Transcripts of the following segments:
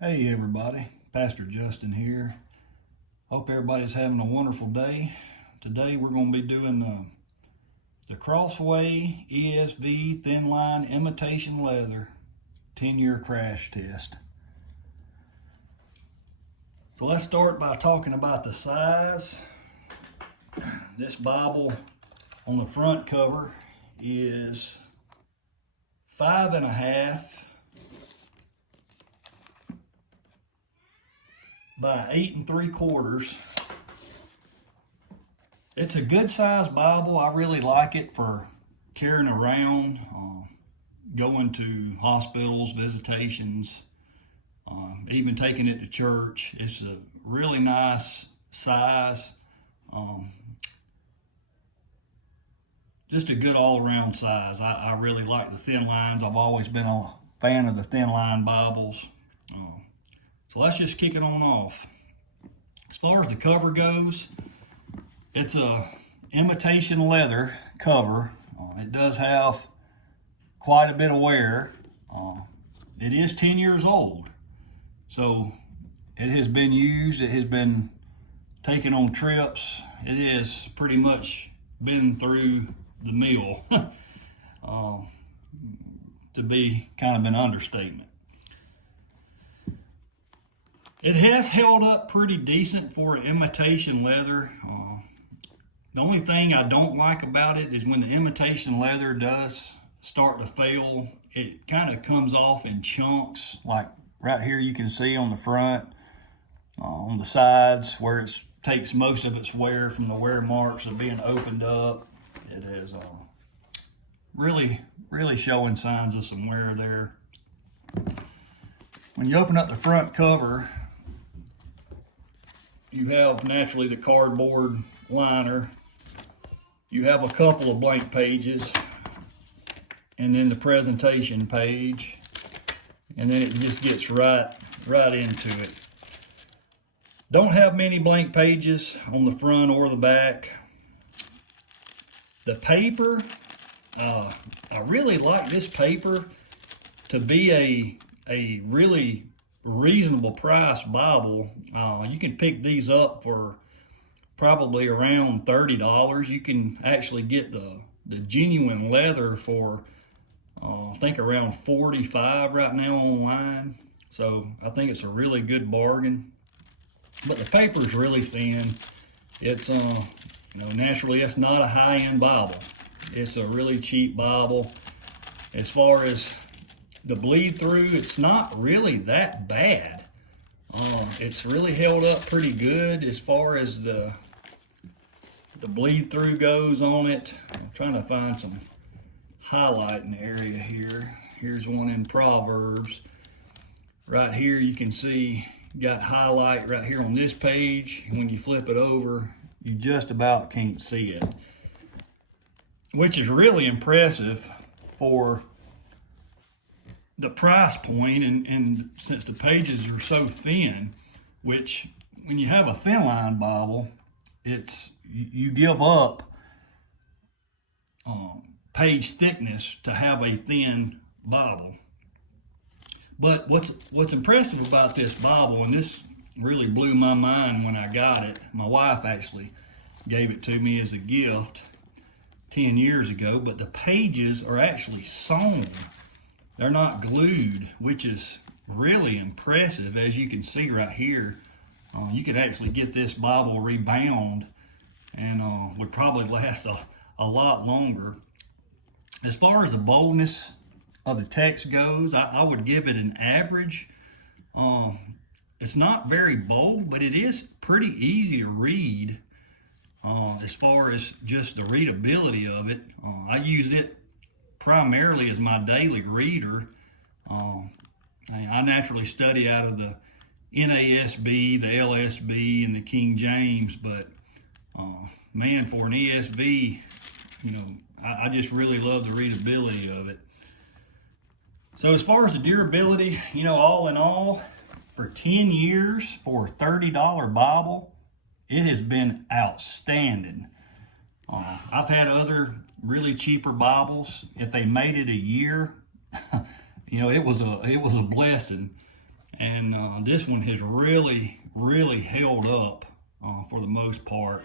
Hey everybody, Pastor Justin here. Hope everybody's having a wonderful day. Today we're going to be doing the Crossway ESV thin line imitation leather 10-year crash test. So let's start by talking about the size. This Bible on the front cover is 5.5 by 8 3/4. It's a good sized Bible. I really like it for carrying around, going to hospitals, visitations, even taking it to church. It's a really nice size. Just a good all-around size. I really like the thin lines. I've always been a fan of the thin line Bibles. So let's just kick it on off. As far as the cover goes, it's a imitation leather cover. It does have quite a bit of wear. It is 10 years old, so it has been used. It has been taken on trips. It has pretty much been through the mill, to be kind of an understatement. It has held up pretty decent for imitation leather. The only thing I don't like about it is when the imitation leather does start to fail, it kind of comes off in chunks. Like right here you can see on the front, on the sides where it takes most of its wear from the wear marks of being opened up. It is really showing signs of some wear there. When you open up the front cover, you have naturally the cardboard liner. You have a couple of blank pages, and then the presentation page, and then it just gets right into it. Don't have many blank pages on the front or the back. The paper, I really like this paper to be a really reasonable price Bible. You can pick these up for probably around $30. You can actually get the genuine leather for I think around $45 right now online. So I think it's a really good bargain. But the paper is really thin. It's naturally it's not a high-end Bible. It's a really cheap Bible. As far as the bleed through, it's not really that bad. It's really held up pretty good as far as the bleed through goes on it. I'm trying to find some highlighting area here. Here's one in Proverbs. Right here you can see got highlight right here on this page. When you flip it over, you just about can't see it, which is really impressive for the price point, and since the pages are so thin, which when you have a thin line Bible, you give up page thickness to have a thin Bible. But what's impressive about this Bible, and this really blew my mind when I got it. My wife actually gave it to me as a gift 10 years ago, but the pages are actually sewn. They're not glued, which is really impressive. As you can see right here, you could actually get this Bible rebound and would probably last a lot longer. As far as the boldness of the text goes, I would give it an average. It's not very bold, but it is pretty easy to read. As far as just the readability of it, I use it primarily as my daily reader. I naturally study out of the NASB, the LSB, and the King James, but man, for an ESV, I just really love the readability of it. So as far as the durability, all in all, for 10 years for a $30 Bible, it has been outstanding. I've had other really cheaper Bibles. If they made it a year, it was a blessing. And this one has really held up for the most part.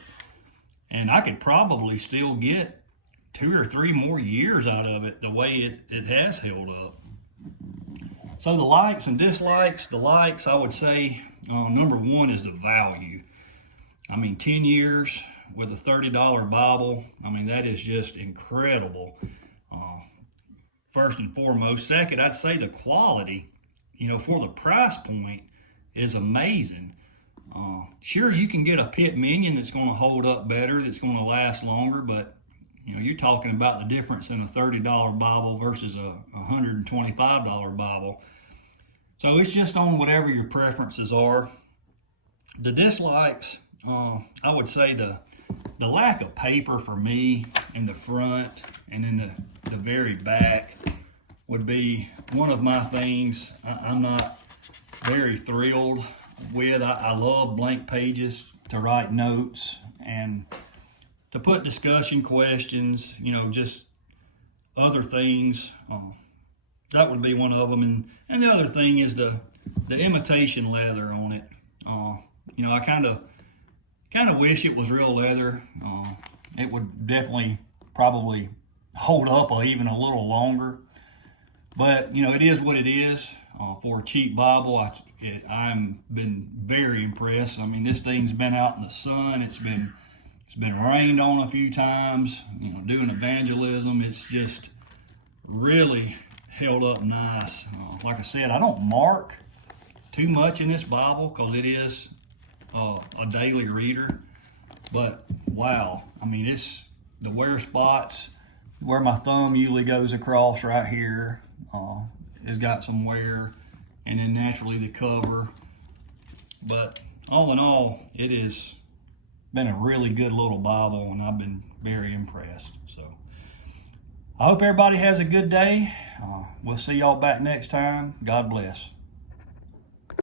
And I could probably still get 2 or 3 more years out of it the way it has held up. So the likes and dislikes, the likes, I would say number one is the value. I mean, 10 years with a $30 Bible, I mean, that is just incredible. First and foremost. Second, I'd say the quality, you know, for the price point is amazing. Sure, you can get a pit minion that's going to hold up better, that's going to last longer, but you know, you're talking about the difference in a $30 Bible versus a $125 Bible. So it's just on whatever your preferences are. The dislikes, I would say the lack of paper for me in the front and in the very back would be one of my things I'm not very thrilled with. I love blank pages to write notes and to put discussion questions, you know, just other things. That would be one of them. And the other thing is the imitation leather on it. You know, I kind of wish it was real leather. It would definitely probably hold up even a little longer. But, you know, it is what it is. For a cheap Bible, I'm been very impressed. I mean, this thing's been out in the sun. It's been rained on a few times, you know, doing evangelism. It's just really held up nice. Like I said, I don't mark too much in this Bible because it is a daily reader. But wow, I mean, it's the wear spots where my thumb usually goes across right here. It's got some wear, and then naturally the cover. But all in all, it has been a really good little Bible, and I've been very impressed. So I hope everybody has a good day. We'll see y'all back next time. God bless.